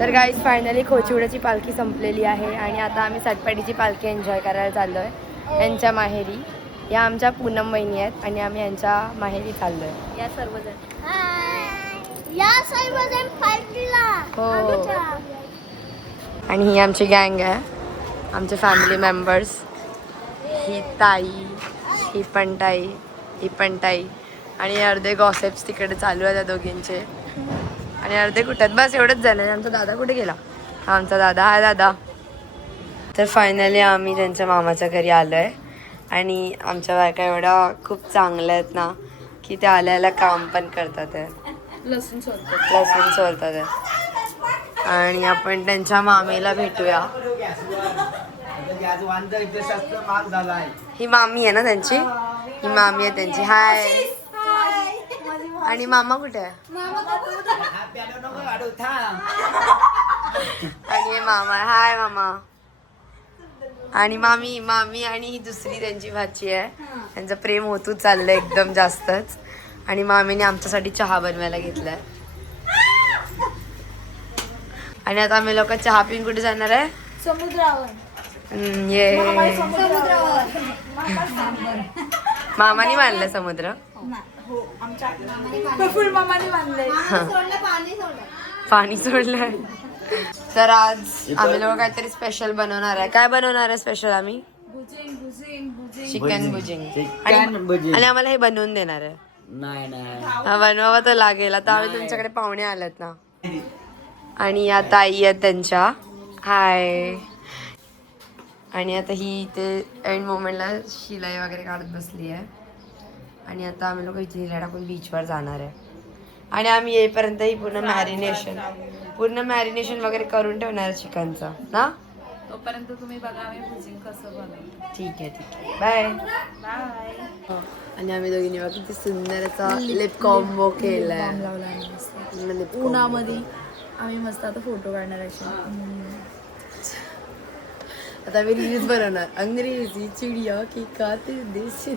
तर guys finally खोचिवड्याची पालखी संपलेली आहे आणि आता आम्ही सटपाडीची पालखी एन्जॉय करायला चाललो आहे यांच्या माहेरी. या आमच्या पूनम वहिनी आहेत आणि आम्ही यांच्या माहेरी चाललो आहे. या सर्वजण हो. आणि ही आमची गँग आहे, आमचे फॅमिली मेंबर्स. ही ताई, ही पण ताई आणि अर्धे गॉसिप्स तिकडे चालू आहे त्या दोघींचे. आणि अर्धे कुठे आहेत, बस एवढंच जण आहे. आमचा दादा कुठे गेला? हा आमचा दादा. हाय दादा. तर फायनली आम्ही त्यांच्या मामाच्या घरी आलो आहे आणि आमच्या बायका एवढ्या खूप चांगल्या आहेत ना की त्या आल्याला काम पण करतात आहे, लसूण सोलतात आहे. आणि आपण त्यांच्या मामीला भेटूया. ही मामी आहे ना त्यांची, ही मामी आहे त्यांची. हाय. आणि मामा कुठे आहे? आणि हे मामा. हाय मामा. आणि मामी आणि ही दुसरी त्यांची भाची आहे. त्यांचं प्रेम होतच चाललंय एकदम जास्तच. आणि मामीने आमच्यासाठी चहा बनवायला घेतलाय. आणि आता आम्ही लोक चहा पिऊन कुठे जाणार आहे? समुद्रावर. मामानी बांधलं समुद्र. पाणी सोडलंय. तर आज आम्ही लोक काहीतरी स्पेशल बनवणार आहे. काय बनवणार आहे स्पेशल? आम्ही चिकन भुजिंग. आणि आम्हाला हे बनवून देणार आहे. हा बनवावं तर लागेल. आता आम्ही तुमच्याकडे पाहुणे आलेत ना. आणि या ताई आहेत त्यांच्या. हाय. आणि आता ही इथे एंड मोमेंटला शिलाई वगैरे काढत बसली आहे. आणि आता आम्ही लोक इथे टाकून बीचवर जाणार आहे. आणि आम्ही येईपर्यंत ही पूर्ण मॅरिनेशन वगैरे करून ठेवणार चिकनचं ना. तोपर्यंत तुम्ही बघा आम्ही भुजिंग कसं बनवतो. ठीक आहे. बाय. आणि आम्ही दोघींनी बघा किती सुंदर असा लिप कॉम्बो केलाय. उन्हामध्ये आम्ही मस्त आता फोटो काढणार आहे. आता आम्ही रील्स बनवणार. अंग्रेजी चिडिया की काते देशी.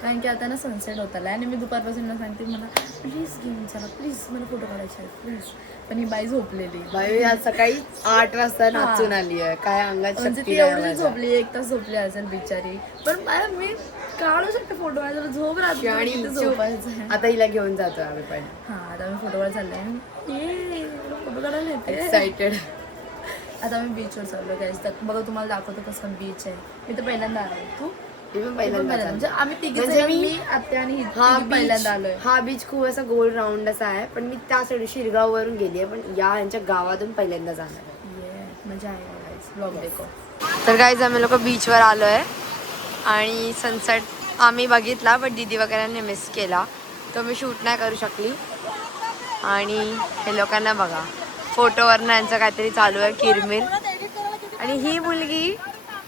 कारण की आता ना सनसेट होत आलाय आणि मी दुपारपासून सांगते मला प्लीज घेऊन चला, प्लीज मला फोटो काढायचे आहे प्लीज. पण ही बाई झोपलेली. बाई आज सकाळी 8 वाजता नाचून आली आहे. काय अंगात शक्ती एवढी झोपली, 1 तास झोपली असेल बिचारी. पण मी काढू शकते फोटो, माझ्याला झोप राहते आणि झोपायचं. आता हिला घेऊन जातो आम्ही पण. हा आता आम्ही फोटो काढायला चाललोय. फोटो काढायला येते. एक्साइटेड. आता आम्ही बीचवर चाललो गाईस. बघा तुम्हाला दाखवतो कसं बीच आहे. मी तर पहिल्यांदा आलोय. तू? म्हणजे आम्ही तिघे मी आत्या आणि पहिल्यांदा आलोय. हा बीच खूप असा गोल राऊंड असा आहे. पण मी त्या साईड शिरगाव वरून गेली आहे. पण यांच्या गावातून पहिल्यांदा जाणार आहे. मजा आहे ब्लॉग देखो. तर गाईज आम्ही लोक बीचवर आलोय आणि सनसेट आम्ही बघितला पण दीदी वगैरे मिस केला, तो मी शूट नाही करू शकली. आणि हे लोकांना बघा फोटोवरनं यांचं काहीतरी चालू आहे किरमिर. आणि ही मुलगी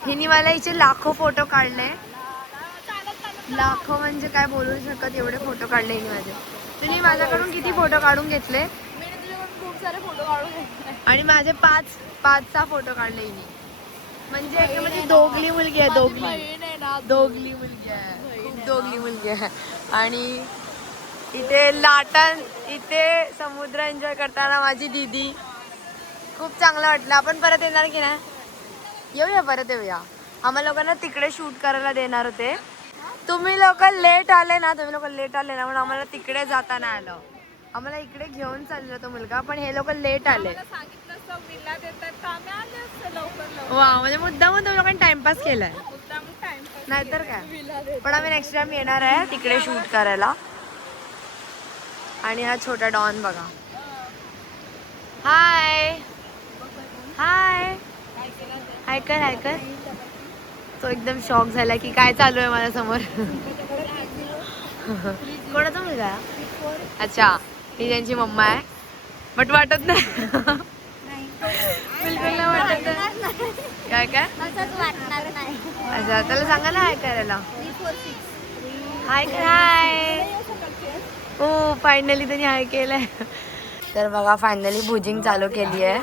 हिने मला हिचे लाखो फोटो काढले. लाखो म्हणजे काय बोलू शकत एवढे फोटो काढले हिने माझे. तुम्ही माझ्याकडून किती फोटो काढून घेतले? खूप सारे फोटो काढून घेतले. आणि माझे 5-6 फोटो काढले हिने. म्हणजे दोगली मुलगी आहे. दोगली मुलगी आहे, खूप दोगली मुलगी आहे. आणि इथे लाटण, इथे समुद्र एन्जॉय करताना माझी दीदी. खूप चांगलं वाटलं. आपण परत येणार की नाही? येऊया, परत येऊया. आम्हाला लोकांना तिकडे शूट करायला देणार होते. तुम्ही लोक लेट आले ना म्हणून आम्हाला तिकडे जाता नाही आलं. आम्हाला इकडे घेऊन चाललो तो मुलगा, पण हे लोक लेट आले. वा, म्हणजे मुद्दाम तुम्ही लोकांनी टाइमपास केलाय. नाहीतर काय. पण आम्ही नेक्स्ट टाइम येणार आहे तिकडे शूट करायला. आणि हा छोटा डॉन बघा. हाय हाय. हायकर. तो एकदम शॉक झाला की काय चालू आहे माझ्या समोर. कोणाचा मुलगा आहे? अच्छा, ही त्यांची मम्मा आहे. बट वाटत नाही. बिलकुल नाही वाटत. काय अच्छा, त्याला सांगा ना हाय करायला. हाय हो, फायनली त्यांनी हाय केलंय. तर बघा फायनली भुजिंग चालू केली आहे.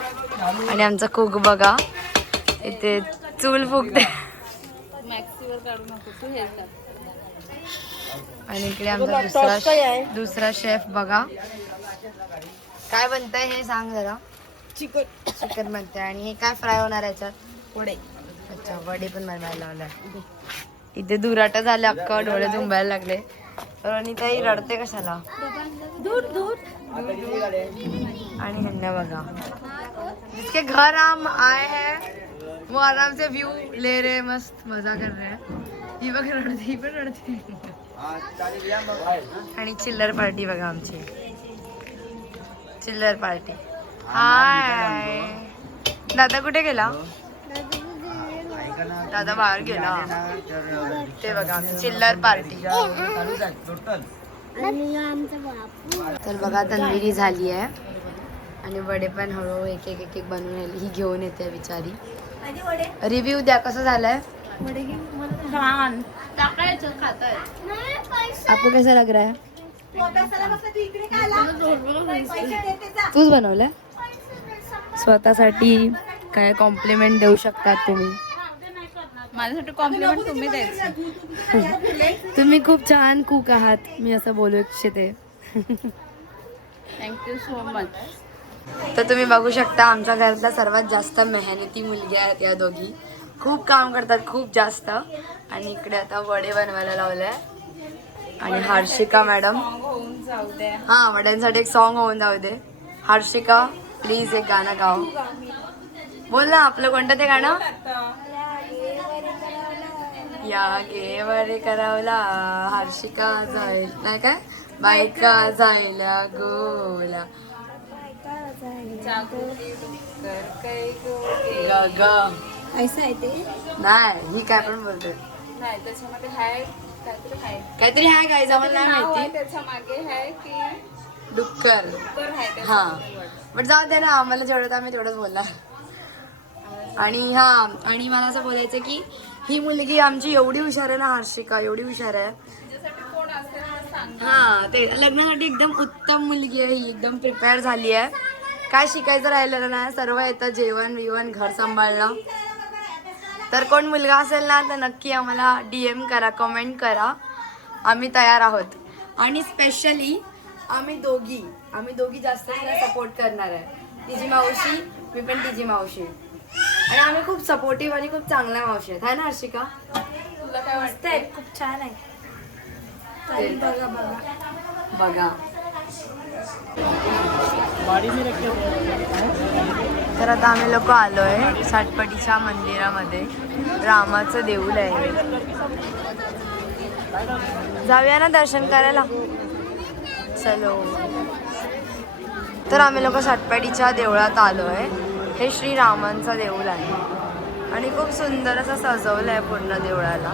आणि आमचा कुक बघा इथे चूल फुकते. आणि इकडे आमचा दुसरा शेफ बघा. काय बनतंय हे सांग जरा. चिकन. चिकन बनतंय आणि हे काय फ्राय होणार आहे याच्यात? वडे. अच्छा, वडे पण बनवायला लावलाय. इथे दुराटा झाले, अख्खा डोळे झुंबायला लागले. आणि ताई रडते कशाला? दूध दूध. आणि ह्यांना बघा, जिसके घर हम आए हैं वो आराम से व्यू ले रहे, मस्त मजा कर रहे हैं. ही बघ रडते, ही पण रडते. आणि चिल्लर पार्टी बघा आमची, चिल्लर पार्टी. हाय दादा कुठे गेला? दादा बाहेर गेला. ते बघा आमची चिल्लर पार्टी. तर बघा तंदुरी झाली आहे आणि वडे पण हळूहळू एक एक एक एक बनवून राहिली. ही घेऊन येते बिचारी. रिव्ह्यू द्या, कसं झालंय? छान. टाकायचं खाताय. आपको कैसा लग रहा है? तूच बनवलंय स्वतःसाठी? काय कॉम्प्लिमेंट देऊ शकतात तुम्ही? माझ्यासाठी कॉम्प्लिमेंट तुम्ही द्यायचं. तुम्ही खूप छान कुक आहात, मी असं बोलू इच्छिते. Thank you so much. तर तुम्ही बघू शकता आमच्या घरातल्या सर्वात जास्त मेहनती मुलगी आहेत या दोघी. खूप काम करतात, खूप जास्त. आणि इकडे आता वडे बनवायला लावलंय. आणि हर्षिका मॅडम, होऊन जाऊ द्या. हा वड्यांसाठी एक सॉन्ग होऊन जाऊ दे. हर्षिका प्लीज एक गाणं गाव. बोल ना, आपलं कोणतं ते गाणं? या गे वरे करावला हर्षिका जाईल, नाही काय, बायका जायला गोला ऐसा आहे ते. नाही, ही काय पण बोलते. नाही त्याच्यामध्ये हाय काहीतरी हाय. काहीतरी आहे काय, आम्हाला नाही माहिती. त्याच्या मागे हाय की डुक्कर. डुक्कर हाय. हा बट जाऊ दे ना, आम्हाला जेवढं आम्ही तेवढंच बोलला. आणि हा, आणि मला असं बोलायचं की ही मुलगी आमची एवढी हुशार आहे ना, हर्षिका एवढी हुशार आहे. कोण असेल तर सांग. हा, ते लग्नासाठी एकदम उत्तम मुलगी आहे ही, एकदम प्रिपेअर झाली आहे. काय शिकायचं राहिलेलं नाही, सर्व येतं, जेवण विवण, घर सांभाळणं. तर कोण मुलगा असेल ना तर नक्की आम्हाला DM करा, कमेंट करा, आम्ही तयार आहोत. आणि स्पेशली आम्ही दोघी जास्त तिला सपोर्ट करणार आहे. तिची मावशी, मी पण तिची मावशी. आणि आम्ही खूप सपोर्टिव्ह आणि खूप चांगल्या मावशी आहेत, है ना हर्षिका? तुला काय वाटतंय? खूप छान आहे. बघा तर आता आम्ही लोक आलोय साटपटीच्या मंदिरामध्ये. रामाचं देऊळ आहे, जाऊया ना दर्शन करायला, चलो. तर आम्ही लोक साटपाडीच्या देवळात आलोय. हे श्रीरामांचं देऊळ आहे आणि खूप सुंदर असं सजवलं आहे पूर्ण देवळाला.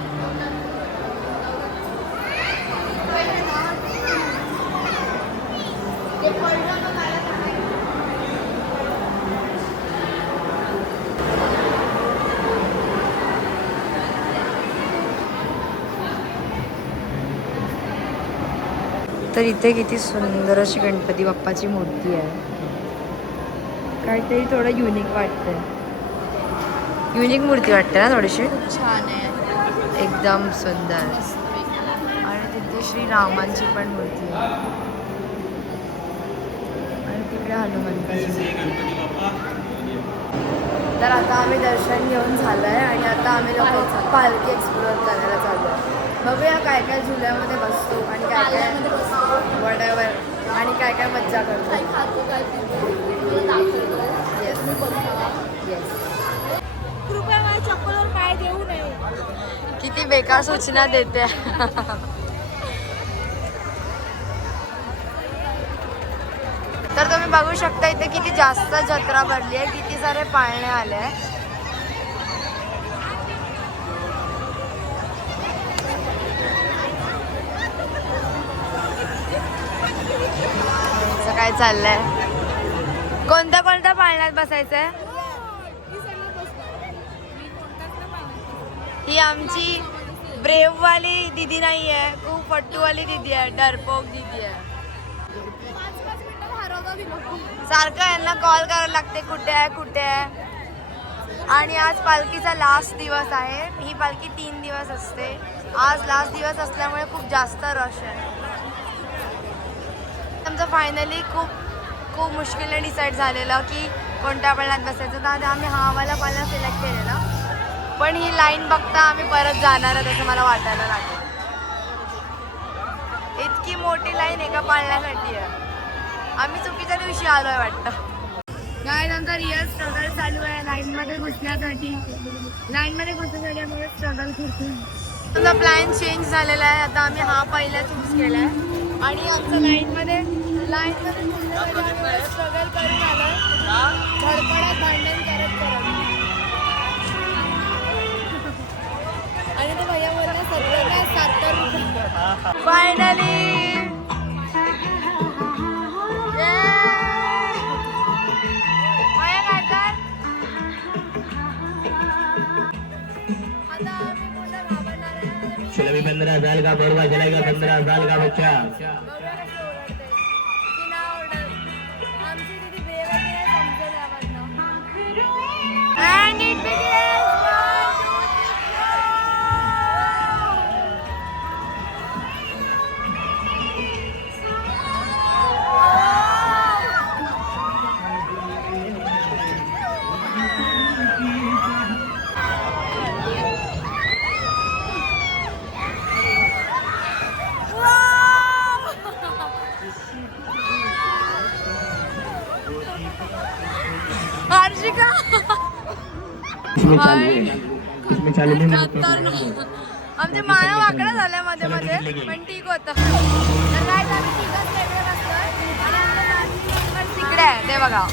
तर इथे किती सुंदर अशी गणपती बाप्पाची मूर्ती आहे. काहीतरी थोडं युनिक वाटतंय, युनिक मूर्ती वाटते ना थोडीशी. छान आहे, एकदम सुंदर. आणि तिथे श्रीरामांची पण मूर्ती आहे आणि तिकडे हनुमंताची. तर आता आम्ही दर्शन घेऊन झालंय आणि आता आम्ही लोक पालखी एक्सप्लोअर करायला चाललो आहे. बघूया काय काय झुल्यामध्ये बसतो आणि काय काय वड्यावर आणि काय काय मज्जा करतो. Yes yes. कृपया माझ्या चप्पलवर पाय देऊ नये. किती बेकार सूचना देते. तर तुम्ही बघू शकता इथे किती जास्त जत्रा भरली आहे, किती सारे पाळणे आले आहे. काय चाललंय? कोणत्या कोणत्या पाळण्यात बसायचंय? ही आमची ब्रेव वाली दीदी नाही आहे, खूप फट्टूवाली दीदी आहे, डरपोक दीदी आहे. सारखं यांना कॉल करायला लागते, कुठे आहे कुठे आहे. आणि आज पालखीचा लास्ट दिवस आहे. ही पालखी 3 दिवस असते. आज लास्ट दिवस असल्यामुळे खूप जास्त रश आहे. आमचं फायनली खूप खूप मुश्किलने डिसाईड झालेलं की कोणत्या पाळण्यात बसायचं, तर आम्ही हा वाला पाळणा सिलेक्ट केलेला. पण ही लाईन बघता आम्ही परत जाणार आहे असं मला वाटायला लागलं. इतकी मोठी लाईन एका पाळण्यासाठी आहे. आम्ही चुकीच्या दिवशी आलोय वाटतं. काय नंतर रिअल स्ट्रगल चालू आहे लाईनमध्ये घुसण्यासाठी. लाईनमध्ये घुसण्यासाठी आम्हाला स्ट्रगल करतो. आमचा प्लॅन चेंज झालेला आहे. आता आम्ही हा पहिला चूज केला आहे आणि आमचं लाईनमध्ये स्ट्रगल करून आलोय. धडपडत भांडण करत आणि तो भैया बोलला 70 रुपये. फायनली चलो भी 15 साल का बड़वा चलेगा, 15 साल का बच्चा. हर्षिका इसमें चालू नहीं. आमचे माया वाकडा झाल्या मध्ये मध्ये, पण ठीक होतं. तर काय आम्ही तिघच वेगळे बसलोय आणि आमच्या दादी पण तिकडे आहे, ते बघा.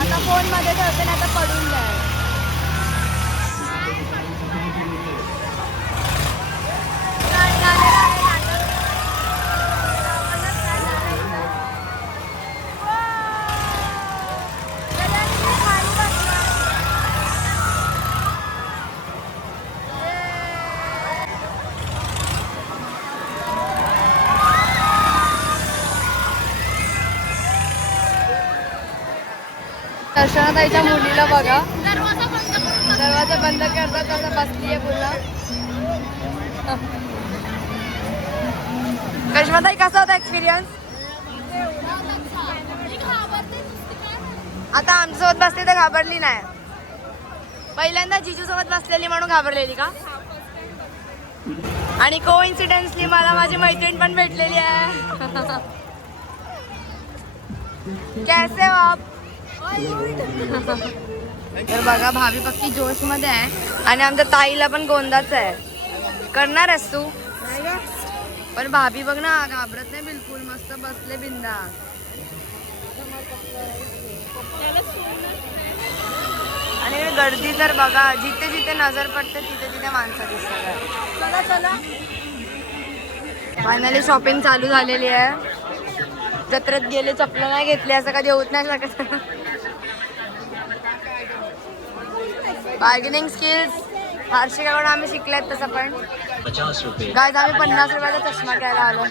आता फोन मध्ये ठेवते ना, आता पडून जाईल. दर्शनाताईच्या मुलीला बघा, दरवाजा बंद करता करता बसलीये पुन्हा. करिश्माताई कसा होता एक्सपिरियन्स? आता आमच्यासोबत बसली तर घाबरली नाही. पहिल्यांदा जिजू सोबत बसलेली म्हणून घाबरलेली का? आणि कोइन्सिडेंटली मला माझी मैत्रीण पण भेटलेली आहे. कैसे हो आप? तर बघा भाभी पक्की जोश मध्ये आहे आणि आमच्या ताईला पण गोंदाच आहे. करणार आहेस तू? पण भाभी बघ ना, घाबरत नाही बिलकुल, मस्त बसले बिंदास. आणि गर्दी तर बघा, जिथे जिथे नजर पडते तिथे तिथे माणसं दिसतात. चला चला, फायनली शॉपिंग चालू झालेली आहे. जत्रेत गेले चपलं नाही घेतली असं कधी होत नाही शकत. बार्गेनिंग स्किल्स हर्षिकाकडून आम्ही शिकल्यात तसं. पण 50 रुपये. गाइस आम्ही 50 रुपयाचा चष्मा घ्यायला आलो.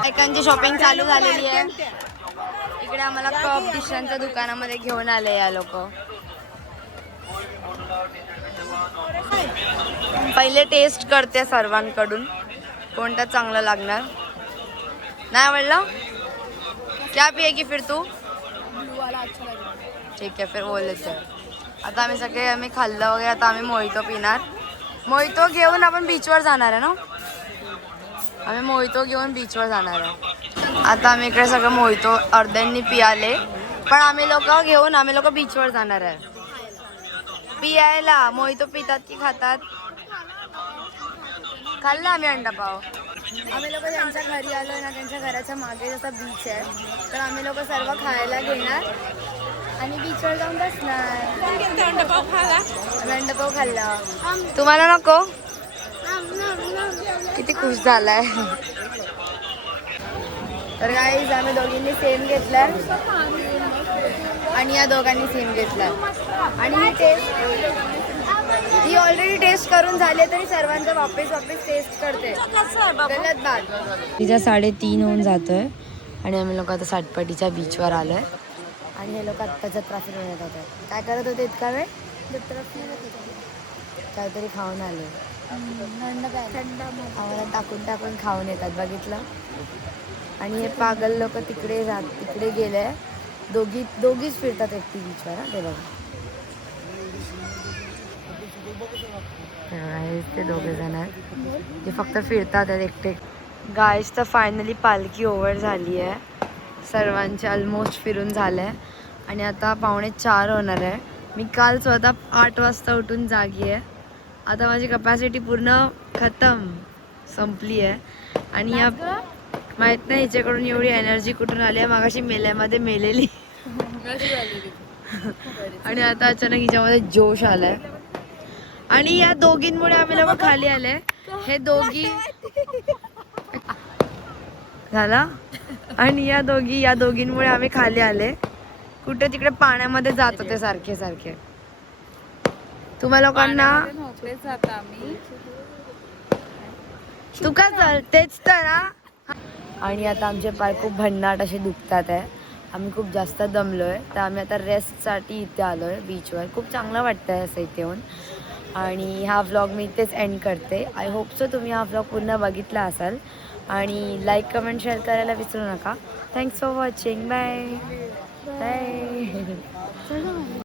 बायकांची शॉपिंग चालू झालेली आहे. इकडे आम्हाला कप डिशांच्या दुकानामध्ये घेऊन आले या लोक. पहिले टेस्ट करते सर्वांकडून कोणतं चांगलं लागणार. नाही आवडलं क्या पिएगी फिर तू? ठीक आहे फिर बोल देते. आता आम्ही खाल्लं वगैरे, आता आम्ही मोहितो पिणार. मोहितो घेऊन आपण बीचवर जाणार आहे ना. आम्ही मोहितो घेऊन बीचवर जाणार आहे. आता आम्ही इकडे सगळं मोहितो अर्ध्यांनी पियाले, पण आम्ही लोक बीचवर जाणार आहे पियायला. मोहितो पितात की खातात? खाल्ला आम्ही अंडा पाव. आम्ही लोक त्यांच्या घरी आलो ना, त्यांच्या घराच्या मागे जसा बीच आहे, तर आम्ही लोक सर्व खायला घेणार आणि बीचवर जाऊन बसणार. अंडापाव खाल्ला. तुम्हाला नको? किती खुश झालाय. तर गाईज आम्ही दोघींनी सेम घेतलाय आणि या दोघांनी सेम घेतलाय. आणि ही टेस्ट ही ऑलरेडी टेस्ट करून झाली तरी सर्वांचं वापस टेस्ट करते. गलत बात. तिच्या 3:30 होऊन जातोय आणि आम्ही लोक आता साटपाटीच्या बीचवर आलोय आणि हे लोक आत्ता जत्रा फिरून येत होते. काय करत होते इतका वेळ? जत्रा फिरत होते. काहीतरी खाऊन आले. आम्हाला टाकून खाऊन येतात बघितलं. आणि हे पागल लोक तिकडे गेले. दोघीच फिरतात एकटी बीचवर. ते बघा ते दोघे जण आहेत ते फक्त फिरतात एकटे. गाईस तर फायनली पालखी ओव्हर झाली आहे. सर्वांचे ऑलमोस्ट फिरून झालं आहे आणि आता 3:45 होणार आहे. मी काल स्वतः 8 वाजता उठून जागी आहे. आता माझी कपॅसिटी पूर्ण संपली आहे. आणि या माहीत नाही हिच्याकडून एवढी एनर्जी कुठून आली आहे. मागाशी मेल्यामध्ये मेलेली आणि आता अचानक हिच्यामध्ये जोश आलाय. आणि या दोघींमुळे आम्ही लोक खाली आले. हे दोघी झाला आणि या दोघींमुळे आम्ही खाली आले. कुठे तिकडे पाण्यामध्ये जात होते सारखे. तुम्हा लोकांना तू का तेच तर. आणि आता आमचे पाय खूप भन्नाट असे दुखतात आहे. आम्ही खूप जास्त दमलोय तर आम्ही आता रेस्टसाठी इथे आलोय बीचवर. खूप चांगलं वाटतंय असं इथे येऊन. आणि हा व्लॉग मी इथेच एंड करते. आय होप सो तुम्ही हा व्लॉग पूर्ण बघितला असाल. आणि लाईक कमेंट शेअर करायला विसरू नका. Thanks for watching. Bye bye.